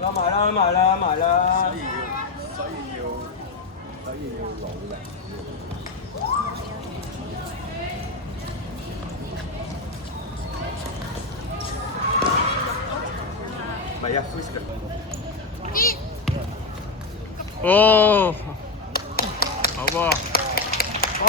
埋啦，埋啦，埋啦。所以要努力。唔係啊 f r e e z e 哦，好噃。好。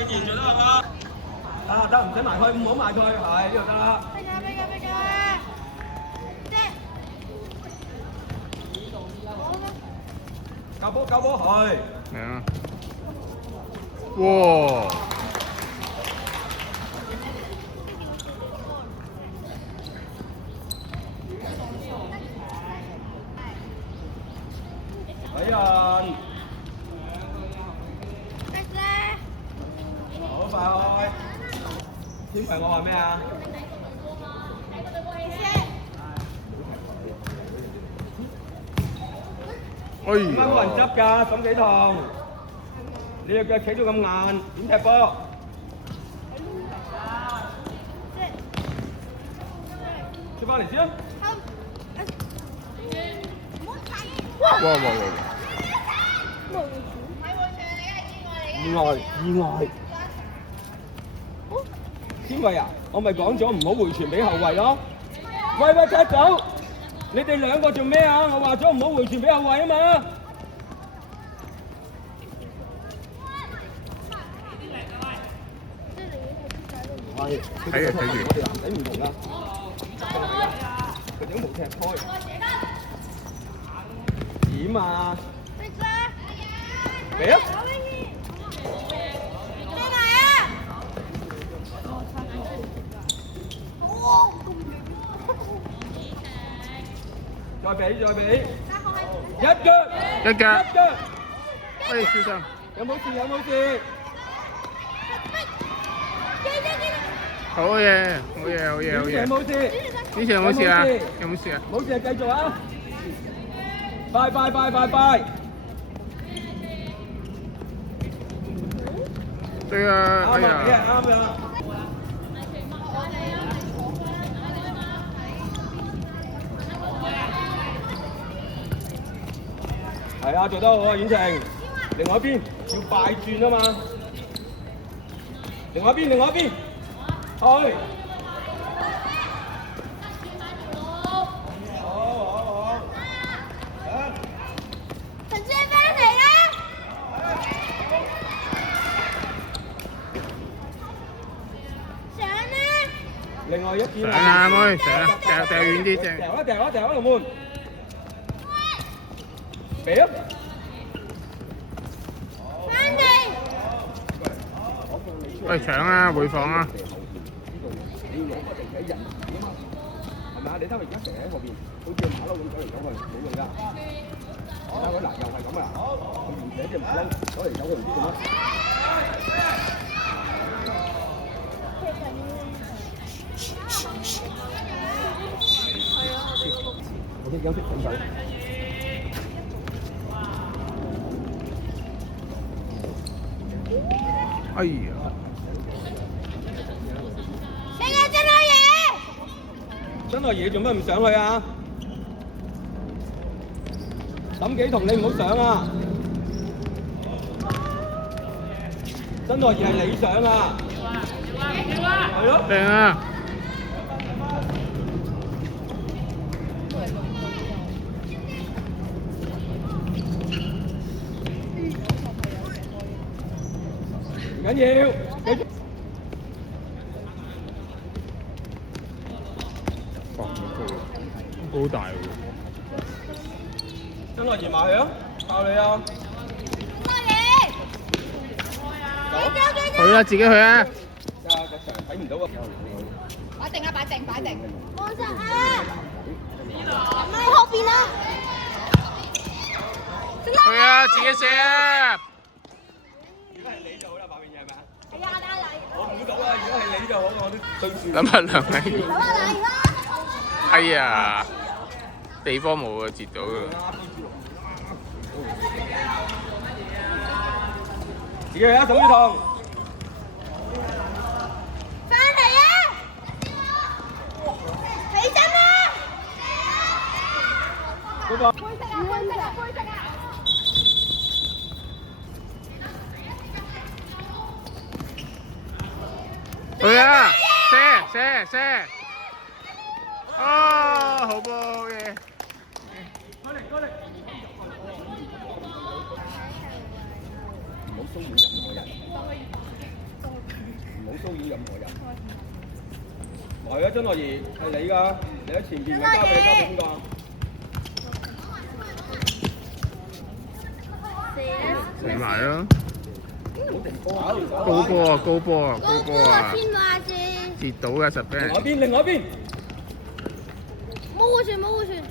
永賢做得係嘛？啊得，唔使埋佢，唔好埋佢，係呢度得啦。教波教波係。係啊。哇！睇人。好快開。天葵我話咩啊？哎呀！點解冇人執㗎？沈幾堂？你隻腳企到咁硬，點踢波？出翻嚟先啊！哇！意外意外！天惠啊，我咪講咗唔好回傳俾後衞咯。喂喂，踢走！你哋兩個做咩啊？我話咗唔好回傳俾後衞啊嘛。係睇住睇住。我哋男仔唔同啊，佢點冇踢開？點啊？嚟啊！再俾再俾，一腳一腳。一腳，喂，小心！有冇事有冇事？好嘢，好嘢，好嘢，好嘢！有冇事？之前有冇事啊？有冇事啊？冇事，繼續啊！快快快快快！對啊，啱啊，哎呀！啱啊！係啊，做得好啊，遠程。另外一邊要快轉啊嘛。另外一邊，另外一邊，去。好。陳志翻嚟啦！上啦！另外一邊上啊，妹，上啊，掉遠啲正。掉啊，龍門。俾啊！翻嚟！喂，搶啊，回防啊！你要攞個地喺人啊嘛，係咪啊？你睇佢而家成日喺後邊，好似馬騮咁走嚟走去，冇用㗎。睇佢嗱，又係咁啊！佢唔寫隻馬騮，走嚟走去唔知做乜。我啲休息準備。哎呀！真係嘢做乜唔上去啊？沈幾同你唔好上啊！真係嘢係你上啊！係咯。靚啊！唔緊要，繼續。好大喎！真係移埋去啊！靠你啊！去啦，自己去啊！個場睇唔到啊！擺定啊！擺定擺定。放實啊！唔係後邊啊！去啊，自己射啊！而家係你做啦，白面嘢係咪啊？係啊，得啦。較好，我都對住。諗下梁禮儀，走啊嚟啦！哎呀，地方冇啊，截到㗎。自己啊，沈雨彤。翻嚟啊！起身啦！嗰個。灰色啊！灰色啊！灰色啊！去啊！射！哦，好波嘅。唔好騷擾任何人，唔好騷擾任何人。來啊，張樂怡，係你㗎，你喺前邊嘅，交俾你交俾邊個？射埋啦！高高波啊！先話先。截到嘅實俾人。另外一邊。冇護船，冇護船。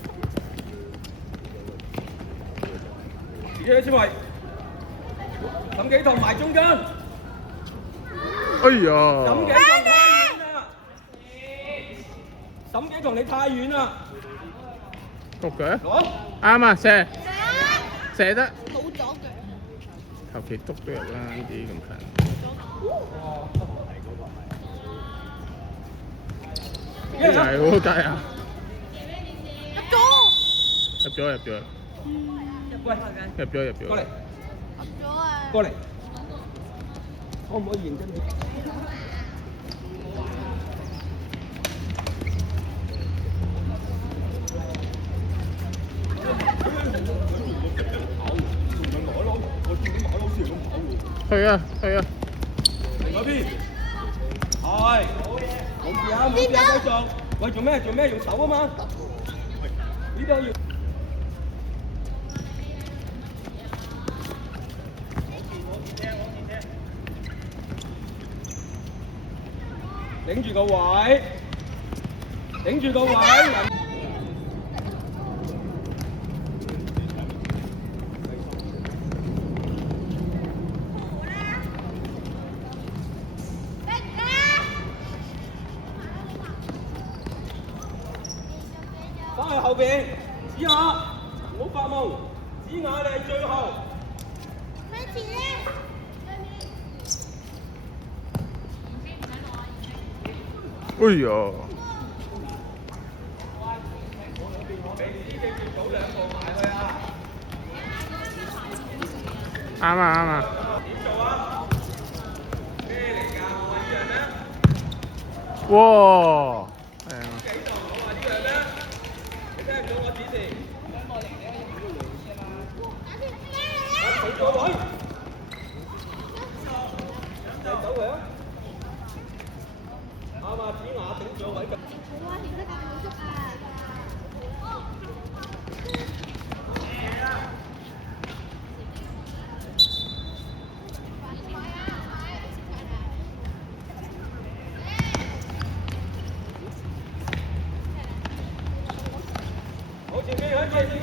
自己嘅先位。沈幾堂埋中間。哎呀！沈幾堂太遠啦！沈幾堂你太遠啦！篤嘅。攞。啱啊！射得。冇咗腳。求其篤都入啦，呢啲咁近。呢係好低啊！入咗。喂，入咗。過嚟。入咗啊！過嚟。可唔可以認真啲？去啊！另外邊，係，冇事啊，繼續。喂，做咩？用手啊嘛。呢度要。頂住個位。翻去後邊，子雅，唔好發夢，子雅你係最後。咩事咧？哎呀！啱啊！哇！好，前面向前自己。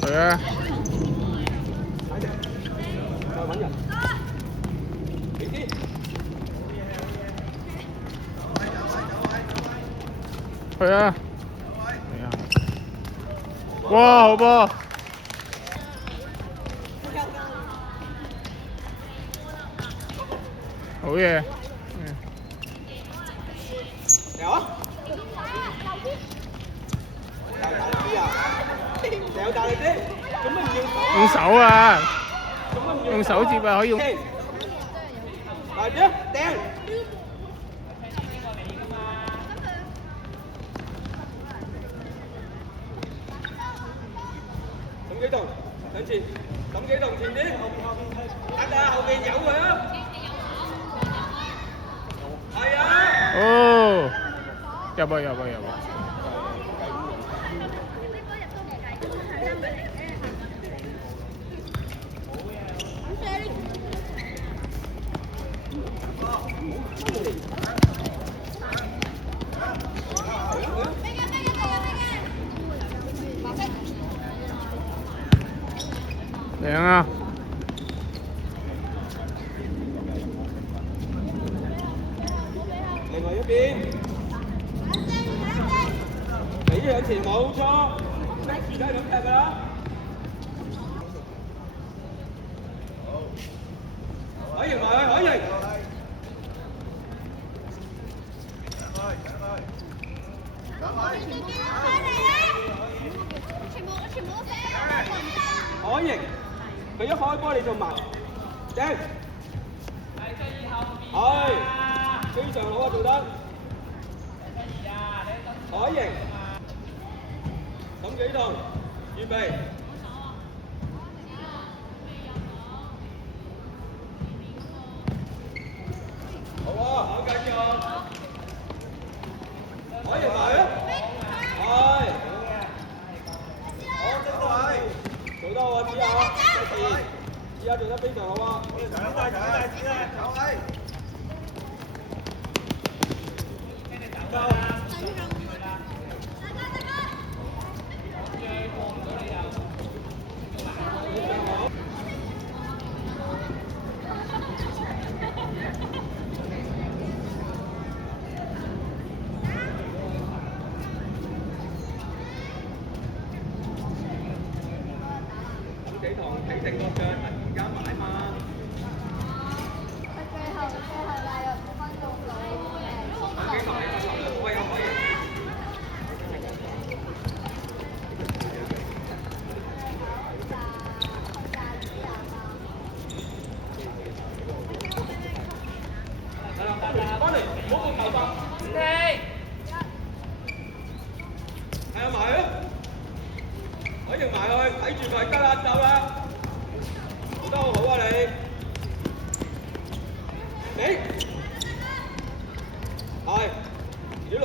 去啊！再揾人。你先。去啊！哇，好波！好嘢！有啊！掉大力啲，做乜唔用手？用手啊！做乜唔用手接啊，可以用。大啲，掟！沈幾棟向前，沈幾棟前啲，打打後邊有佢啊！係啊！哦，入啊！咁靚啊！另外一邊，你向前冇錯，而家咁踢㗎啦。海瑩埋去，海瑩。海瑩，佢一開波你就埋，正。係，非常好啊，做得。海瑩，咁幾度？預備。好啊，好繼續。海瑩埋啊！係。好，做得位。做得好啊，子雅。子雅做得非常好啊。搶位，搶位。幾堂睇定個腳，而家買嘛。最後大約5分鐘到幾堂可以。翻嚟，唔好放頭髮。係啊，埋啊！海瑩埋去，睇住佢，得啦，走啦。做得好好啊你。你係小盧。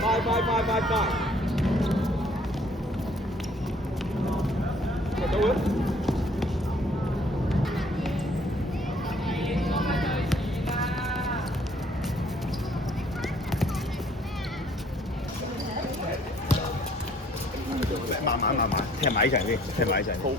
快！到啦！慢，踢埋一齊先，踢埋一齊。好。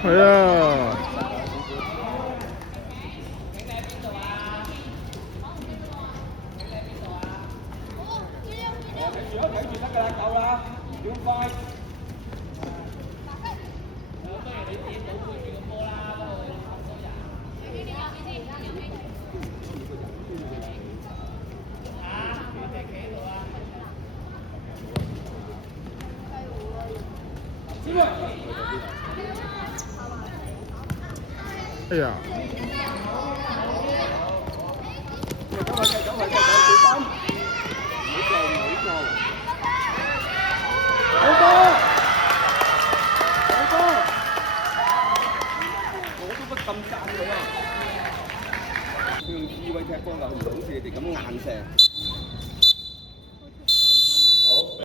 係啊！睇住得㗎啦，夠啦，要快。哎呀！走，小心！唔好做。好波！我都不禁讚佢啊！佢用智慧踢波㗎，唔好似你哋咁硬射。